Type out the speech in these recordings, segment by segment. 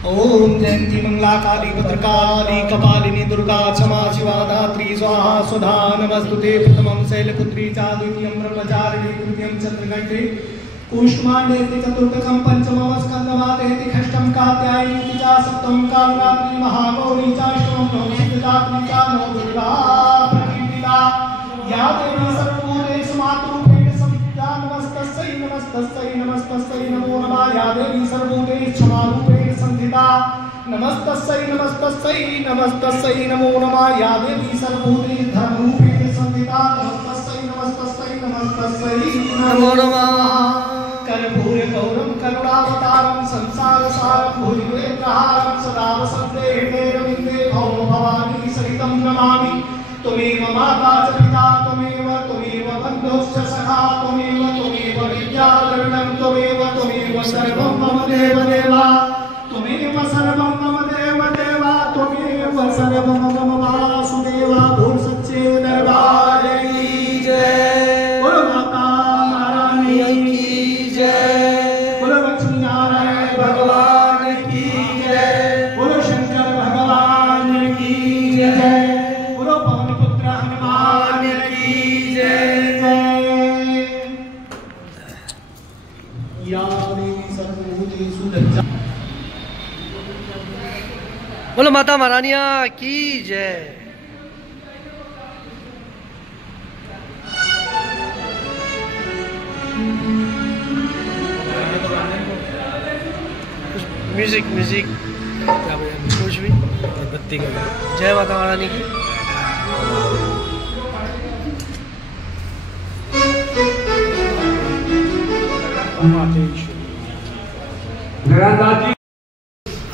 ओम जयंती मंगला काली भद्रकाली कपालिनी दुर्गा क्षमा शिवा धात्री स्वाहा स्वधा नमस्तुते। प्रथमं शैलपुत्री च द्वितीयं ब्रह्मचारिणी तृतीयं चंद्रघंटे कुष्मांडेति चतुर्थकं पंचमं स्कंदमातेति षष्ठं कात्यायनी च सप्तमं कालरात्रि महागौरी च अष्टमं नवमीदात्रि च नवदुर्गा प्रकीर्तिता या देवी सर्वभूतेषु मातृरूपेण संस्थिता। नमस्तस्यै नमस्तस्यै नमस्तस्यै नमो नमः। या देवी सर्वभूतेषु क्षमारूपेण संस्थिता। नमस्तस्यै नमस्तस्यै नमस्तस्यै नमो नमः। या देवी सर्वभूतेषु धर्मरूपेण संस्थिता। नमस्तस्यै नमस्तस्यै नमस्तस्यै नमो नमः। कर्पूरगौरं करुणावतारं संसारसारं भुजगेन्द्रहारं सदा वसन्ते हृदये ओम भवानी सहितं नमामि। त्वमेव माता च पिता त्वमेव बन्धुश्च सखा त्वमेव विद्याधरणं त्वमेव सर्वं मम देवदेव त्वमेव सर्वं मम देवदेव त्वमेव सर्वं मम वासुदेव। बोल सच्चे दरबार की जय। बोलो माता महारानी की जय। बोलो लक्ष्मी नारायण भगवान की जय। बोलो शंकर भगवान की जय। बोलो माता महारानिया की जय। म्यूजिक म्यूजिक कुछ भी बत्ती का जय माता महारानी की।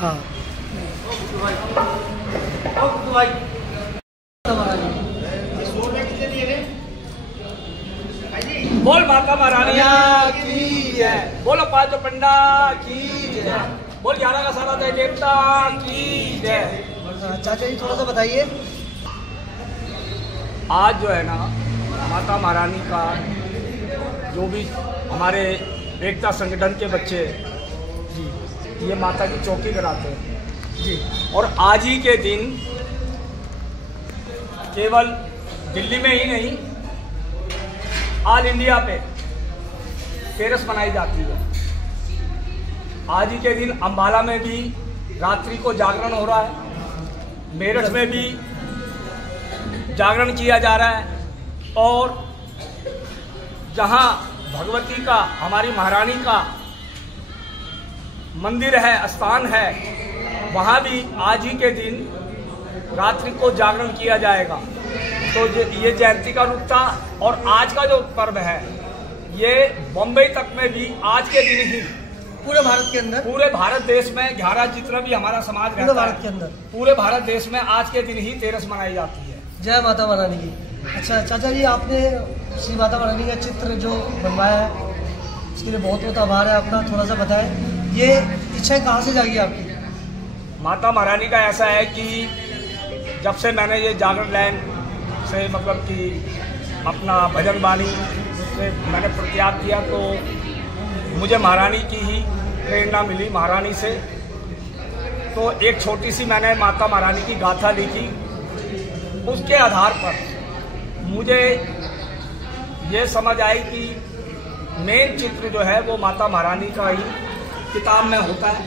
हाँ बोल माता महारानिया की जय। बोलो पांचों पंडा की जय। बोल 11 का सारा जय देवता की जय। चाचा जी थोड़ा सा बताइए। आज जो है ना माता महारानी का जो भी हमारे एकता संगठन के बच्चे जी ये माता की चौकी कराते हैं जी। और आज ही के दिन केवल दिल्ली में ही नहीं ऑल इंडिया पे तेरस मनाई जाती है। आज ही के दिन अंबाला में भी रात्रि को जागरण हो रहा है, मेरठ में भी जागरण किया जा रहा है। और जहां भगवती का हमारी महारानी का मंदिर है, स्थान है, वहां भी आज ही के दिन रात्रि को जागरण किया जाएगा। तो ये जयंती का रूप था। और आज का जो पर्व है ये बम्बई तक में भी आज के दिन ही पूरे भारत के अंदर, पूरे भारत देश में 11 जितना भी हमारा समाज रहता है भारत के अंदर, पूरे भारत देश में आज के दिन ही तेरस मनाई जाती है। जय माता महारानी की। अच्छा चाचा जी, आपने श्री माता महारानी का चित्र जो बनवाया है इसके लिए बहुत बहुत आभार है आपका। थोड़ा सा बताएं ये इच्छा कहाँ से जागी आपकी? माता महारानी का ऐसा है कि जब से मैंने ये जागरण लैंड से मतलब कि अपना भजन बानी से मैंने प्रत्याग किया तो मुझे महारानी की ही प्रेरणा मिली, महारानी से। तो एक छोटी सी मैंने माता महारानी की गाथा लिखी, उसके आधार पर मुझे ये समझ आई कि मेन चित्र जो है वो माता महारानी का ही किताब में होता है।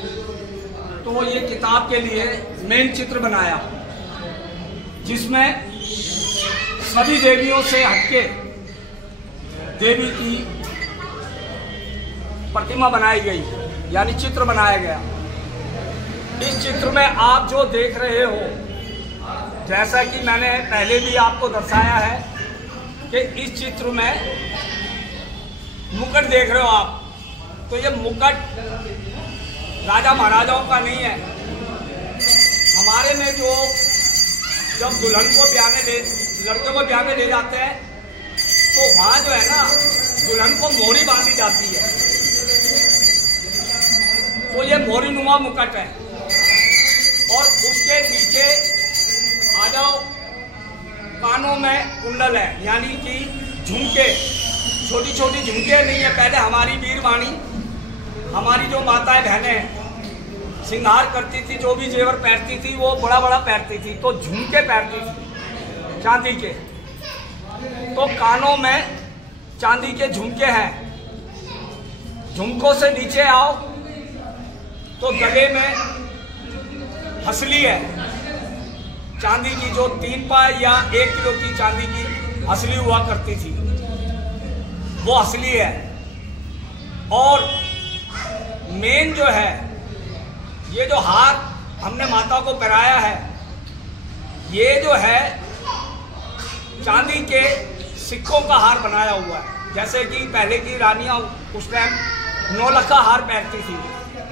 तो ये किताब के लिए मेन चित्र बनाया जिसमें सभी देवियों से हटके देवी की प्रतिमा बनाई गई, यानी चित्र बनाया गया। इस चित्र में आप जो देख रहे हो, जैसा कि मैंने पहले भी आपको दर्शाया है कि इस चित्र में मुकुट देख रहे हो आप, तो ये मुकुट राजा महाराजाओं का नहीं है। हमारे में जो जब दुल्हन को ब्याह में लड़के को ब्याह में ले जाते हैं तो वहाँ जो है ना दुल्हन को मोहरी बांधी जाती है, तो ये मोहरी नुमा मुकुट है। और उसके नीचे आ जाओ, कानों में कुंडल है, यानी कि झुमके, छोटी छोटी झुमके नहीं है। पहले हमारी वीरवाणी, हमारी जो माताएं बहनें श्रृंगार करती थी, जो भी जेवर पहनती थी वो बड़ा बड़ा पहनती थी। तो झुमके पहनती थी चांदी के, तो कानों में चांदी के झुमके हैं। झुमकों से नीचे आओ तो गले में हसली है चांदी की, जो 3 पा या 1 किलो की चांदी की हसली हुआ करती थी, वो हसली है। और मेन जो है, ये जो हार हमने माता को पहनाया है, ये जो है चांदी के सिक्कों का हार बनाया हुआ है। जैसे कि पहले की रानियां उस टाइम 9 लाख का हार पहनती थी,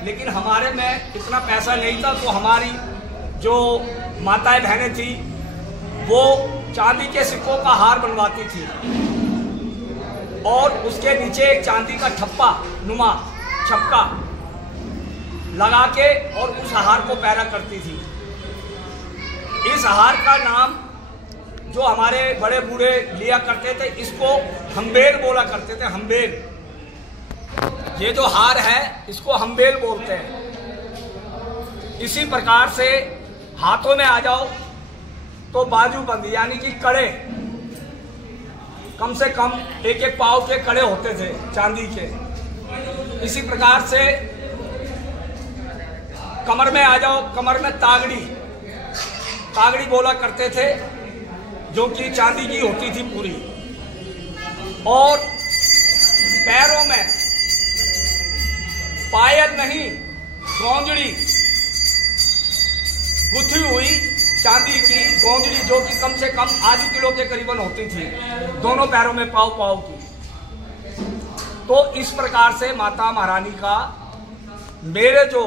लेकिन हमारे में इतना पैसा नहीं था, तो हमारी जो माताएं बहनें थी वो चांदी के सिक्कों का हार बनवाती थी और उसके नीचे एक चांदी का ठप्पा नुमा छक्का लगा के और उस हार को पहना करती थी। इस हार का नाम जो हमारे बड़े बूढ़े लिया करते थे, इसको हम्बेल बोला करते थे। हम्बेल, ये जो हार है इसको हम्बेल बोलते हैं। इसी प्रकार से हाथों में आ जाओ तो बाजूबंद यानी कि कड़े, कम से कम 1-1 पाव के कड़े होते थे चांदी के। इसी प्रकार से कमर में आ जाओ, कमर में तागड़ी, तागड़ी बोला करते थे, जो कि चांदी की होती थी पूरी। और पैरों में पायल नहीं, गोंजड़ी गुथी हुई चांदी की गोंजड़ी, जो कि कम से कम आधी किलो के करीबन होती थी, दोनों पैरों में पाव पाव की। तो इस प्रकार से माता महारानी का मेरे जो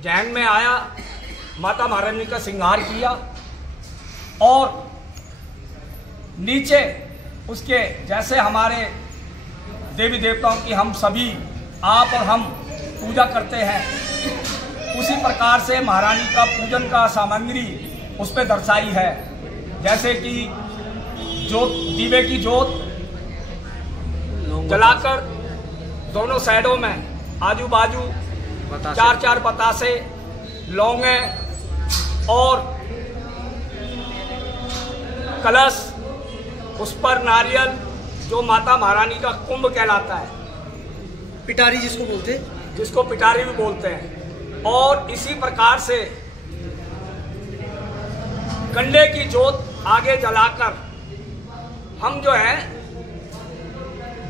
जहन में आया, माता महारानी का श्रृंगार किया और नीचे उसके जैसे हमारे देवी देवताओं की हम सभी आप और हम पूजा करते हैं, उसी प्रकार से महारानी का पूजन का सामग्री उस पर दर्शाई है। जैसे कि जोत, दीवे की जोत जलाकर दोनों साइडों में आजू बाजू 4-4 बतासे, लौंगे और कलश, उस पर नारियल, जो माता महारानी का कुंभ कहलाता है, पिटारी जिसको पिटारी भी बोलते हैं। और इसी प्रकार से कंडे की जोत आगे जलाकर हम जो है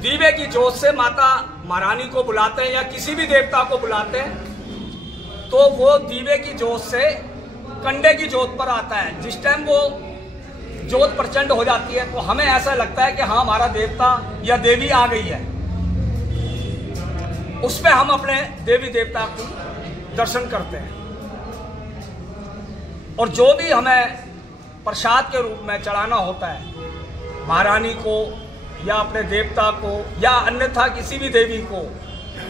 दीवे की जोत से माता महारानी को बुलाते हैं या किसी भी देवता को बुलाते हैं, तो वो दीवे की जोत से कंडे की जोत पर आता है। जिस टाइम वो जोत प्रचंड हो जाती है तो हमें ऐसा लगता है कि हाँ, हमारा देवता या देवी आ गई है। उस पे हम अपने देवी देवता को दर्शन करते हैं और जो भी हमें प्रसाद के रूप में चढ़ाना होता है महारानी को या अपने देवता को या अन्यथा किसी भी देवी को,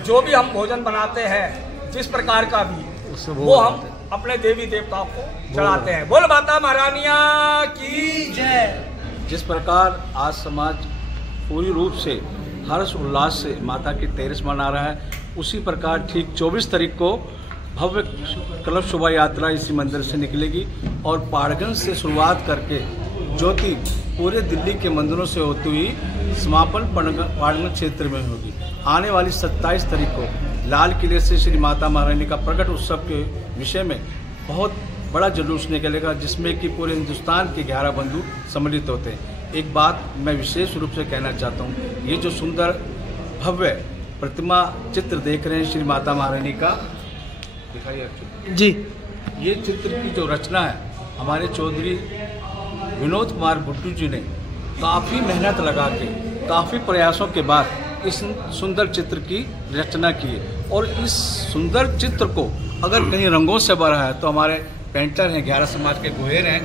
जो भी हम भोजन बनाते हैं जिस प्रकार का भी, वो हम अपने देवी देवताओं को चढ़ाते हैं। बोल माता महारानिया की जय। जिस प्रकार आज समाज पूरी रूप से हर्ष उल्लास से माता की तेरस मना रहा है, उसी प्रकार ठीक 24 तारीख को भव्य कलश शोभा यात्रा इसी मंदिर से निकलेगी और पहाड़गंज से शुरुआत करके ज्योति पूरे दिल्ली के मंदिरों से होती हुई समापन पहाड़गंज क्षेत्र में होगी। आने वाली 27 तारीख को लाल किले से श्री माता महारानी का प्रकट उत्सव के विषय में बहुत बड़ा जुलूस निकलेगा, जिसमें कि पूरे हिंदुस्तान के 11 बंधु सम्मिलित होते हैं। एक बात मैं विशेष रूप से कहना चाहता हूँ, ये जो सुंदर भव्य प्रतिमा चित्र देख रहे हैं श्री माता महारानी का, दिखाइए जी, ये चित्र की जो रचना है हमारे चौधरी विनोद कुमार बुट्टू जी ने काफ़ी मेहनत लगा के, काफ़ी प्रयासों के बाद इस सुंदर चित्र की रचना की है। और इस सुंदर चित्र को अगर कहीं रंगों से भरा है तो हमारे पेंटर हैं, 11 समाज के गोहेर हैं,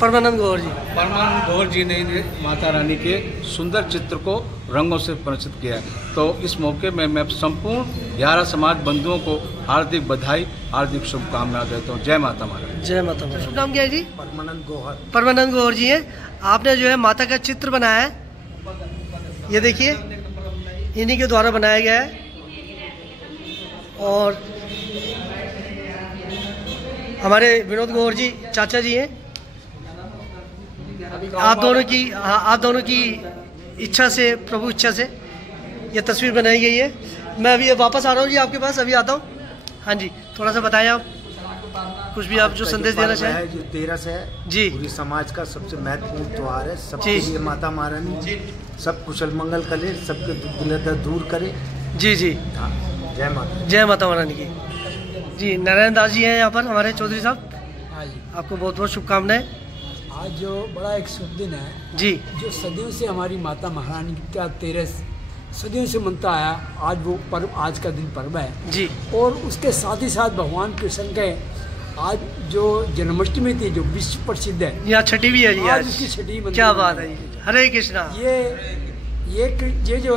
परमानंद गौर जी ने माता रानी के सुंदर चित्र को रंगों से परिचित किया है। तो इस मौके में मैं संपूर्ण 11 समाज बंधुओं को हार्दिक बधाई, हार्दिक शुभकामनाएं देता हूँ। जय माता महारानी। जय माता महारानी। शुभ नाम क्या है जी? परमानंद गौर जी हैं। आपने जो है माता का चित्र बनाया है, ये देखिए इन्हीं के द्वारा बनाया गया है और हमारे विनोद गौर जी चाचा जी हैं। आप दोनों की इच्छा से, प्रभु इच्छा से ये तस्वीर बनाई गई है। मैं अभी वापस आ रहा हूँ जी आपके पास, अभी आता हूँ। हाँ जी, थोड़ा सा बताएं आप कुछ भी, आप जो संदेश देना चाहें। जो 13 है जी, पूरी समाज का सबसे महत्वपूर्ण त्योहार है। सबके लिए माता महारानी सब कुशल मंगल करे, सबके दुख दूर करे। जी जी, हाँ, जय माता महारानी की। जी, नारायण दास जी हैं यहाँ पर हमारे चौधरी साहब। हाँ जी, आपको बहुत बहुत शुभकामनाएं। आज जो बड़ा एक शुभ दिन है जी, जो सदियों से हमारी माता महारानी का 13 सदियों से मनता आया, आज वो पर्व, आज का दिन पर्व है जी। और उसके साथ ही साथ भगवान कृष्ण के आज जो जन्माष्टमी थी जो विश्व प्रसिद्ध है, यहाँ छठी भी है जी, आज उसकी छठी। क्या बात है जी, हरे कृष्णा। ये जो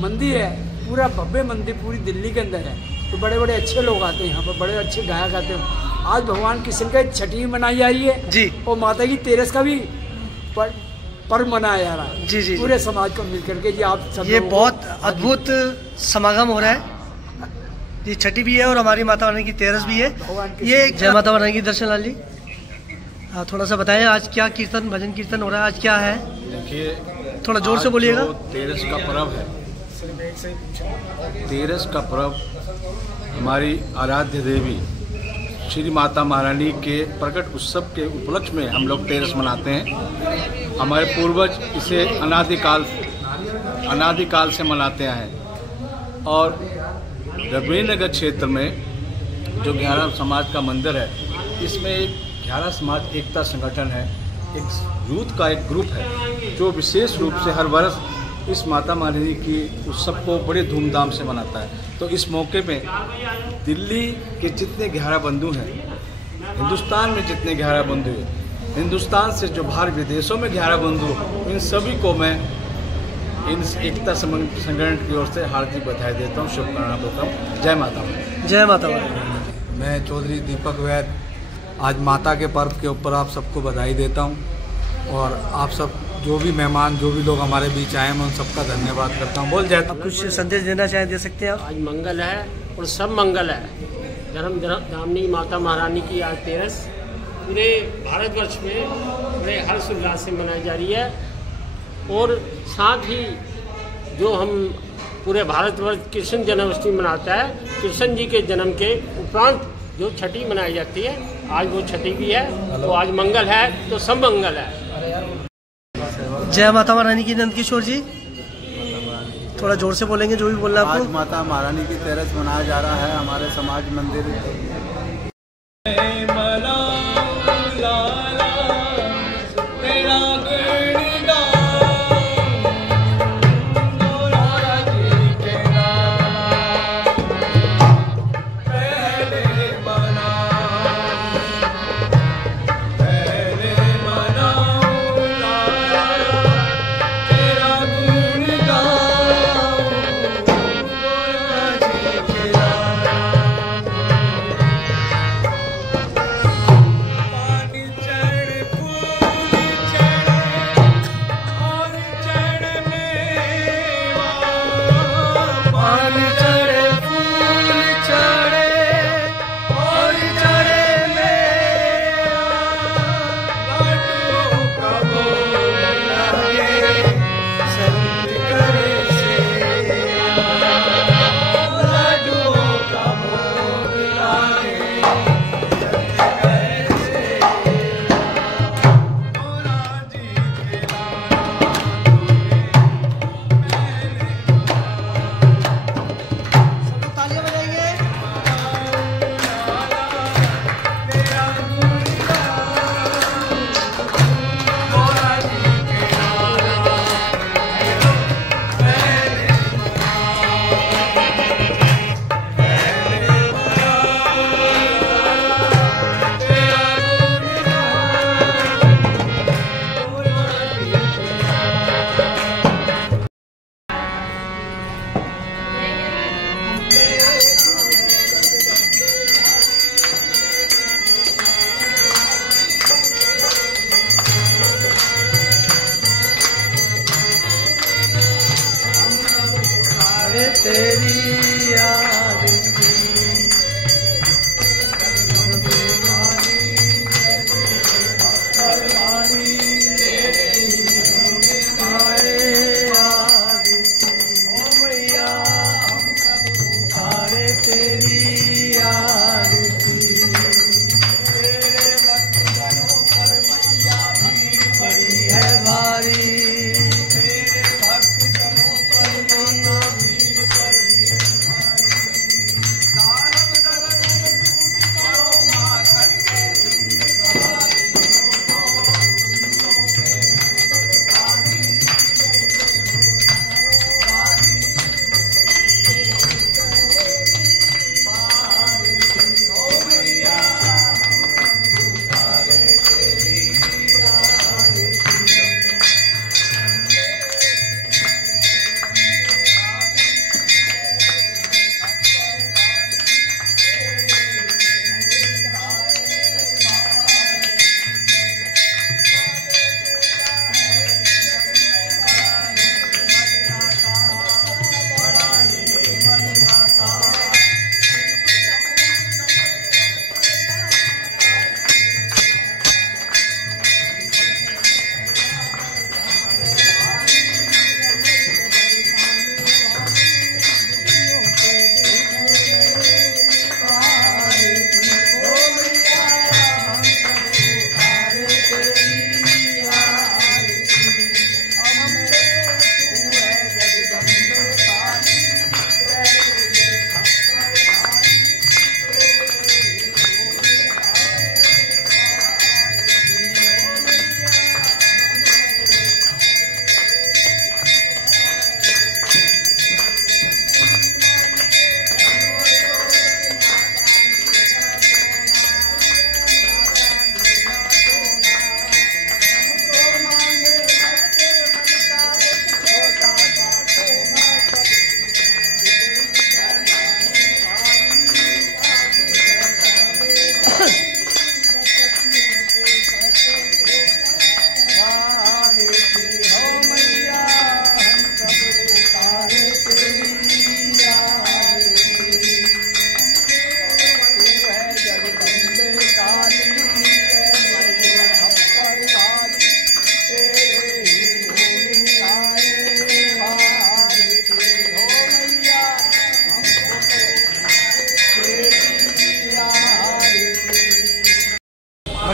मंदिर है पूरा भव्य मंदिर पूरी दिल्ली के अंदर है, तो बड़े बड़े अच्छे लोग आते हैं यहाँ पर, बड़े अच्छे गायक आते हैं। आज भगवान कृष्ण का छठी मनाई जा रही है जी, और माता की 13 का भी पर्व मनाया जा रहा है जी जी, पूरे समाज को मिल करके जी। आप सब, ये बहुत अद्भुत समागम हो रहा है जी। छठी भी है और हमारी माता रानी की 13 भी है। ये जय माता रानी की। दर्शन लाल जी, थोड़ा सा बताएं आज क्या कीर्तन, भजन कीर्तन हो रहा है, आज क्या है? देखिए, थोड़ा जोर से बोलिएगा। 13 का पर्व है, 13 का पर्व हमारी आराध्य देवी श्री माता महारानी के प्रकट उत्सव के उपलक्ष्य में हम लोग 13 मनाते हैं। हमारे पूर्वज इसे अनादिकाल से मनाते आए हैं। और रघुवीरनगर क्षेत्र में जो 11 समाज का मंदिर है, इसमें 11 समाज एकता संगठन है, एक यूथ का एक ग्रुप है जो विशेष रूप से हर वर्ष इस माता महारानी की उत्सव को बड़े धूमधाम से मनाता है। तो इस मौके पे दिल्ली के जितने 11 बंधु हैं, हिंदुस्तान में जितने 11 बंधु हैं, हिंदुस्तान से जो बाहर विदेशों में 11 बंधु, इन सभी को मैं इन एकता संगठन की ओर से हार्दिक बधाई देता हूँ, शुभकामना देता हूँ। जय माता दी। जय माता दी। मैं चौधरी दीपक वैद आज माता के पर्व के ऊपर आप सबको बधाई देता हूँ और आप सब जो भी मेहमान, जो भी लोग हमारे बीच आए, मैं उन सबका धन्यवाद करता हूँ। बोल जाए आप कुछ संदेश देना चाहें, दे सकते हैं आप। आज मंगल है और सब मंगल है। धामनी माता महारानी की आज 13 पूरे भारतवर्ष में बड़े हर्ष उल्लास से मनाई जा रही है। और साथ ही जो हम पूरे भारतवर्ष कृष्ण जन्माष्टमी मनाता है, कृष्ण जी के जन्म के उपरांत जो छठी मनाई जाती है, आज वो छठी भी है। तो आज मंगल है तो सब मंगल है। जय माता महारानी की। नंद किशोर जी, थोड़ा जोर से बोलेंगे जो भी बोलना आपको। आज माता महारानी की 13 मनाया जा रहा है हमारे समाज मंदिर।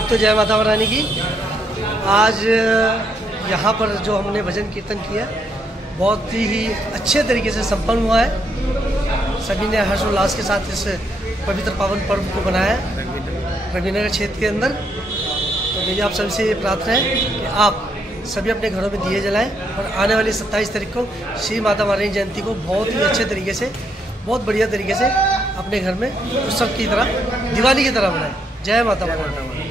भक्तों, जय माता महारानी की। आज यहाँ पर जो हमने भजन कीर्तन किया बहुत ही अच्छे तरीके से संपन्न हुआ है। सभी ने हर्षोल्लास के साथ इस पवित्र पावन पर्व को बनाया रविनगर क्षेत्र के अंदर। तो मेरी आप सबसे प्रार्थना है कि आप सभी अपने घरों में दिए जलाएं और आने वाली 27 तारीख को श्री माता महारानी जयंती को बहुत ही अच्छे तरीके से, बहुत बढ़िया तरीके से अपने घर में उत्सव की तरह, दिवाली की तरह मनाएं। जय माता महारानी।